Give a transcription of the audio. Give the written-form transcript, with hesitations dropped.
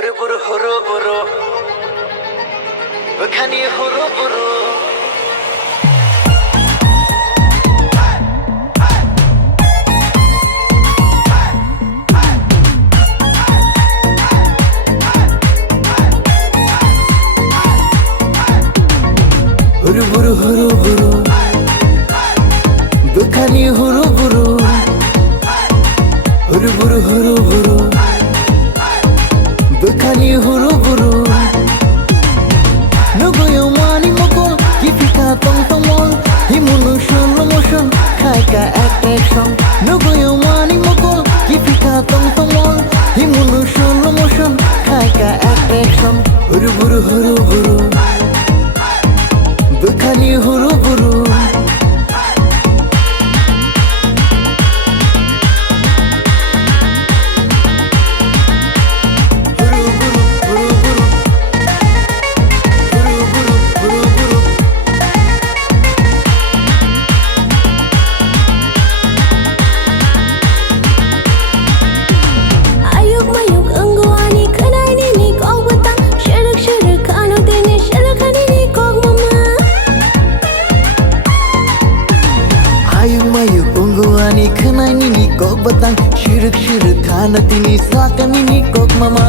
horo Bukhani horo Bukhani horo Bukhani horo Nugoyo mani mokol Kifika tong tongol Himotion lomotion Kaika attraction Nugoyo mani mokol Kifika tong tongol Himotion lomotion Kaika attraction Horo Bukhani horo Ani khanani ni kok batang shirik khana tini sakani ni kok mama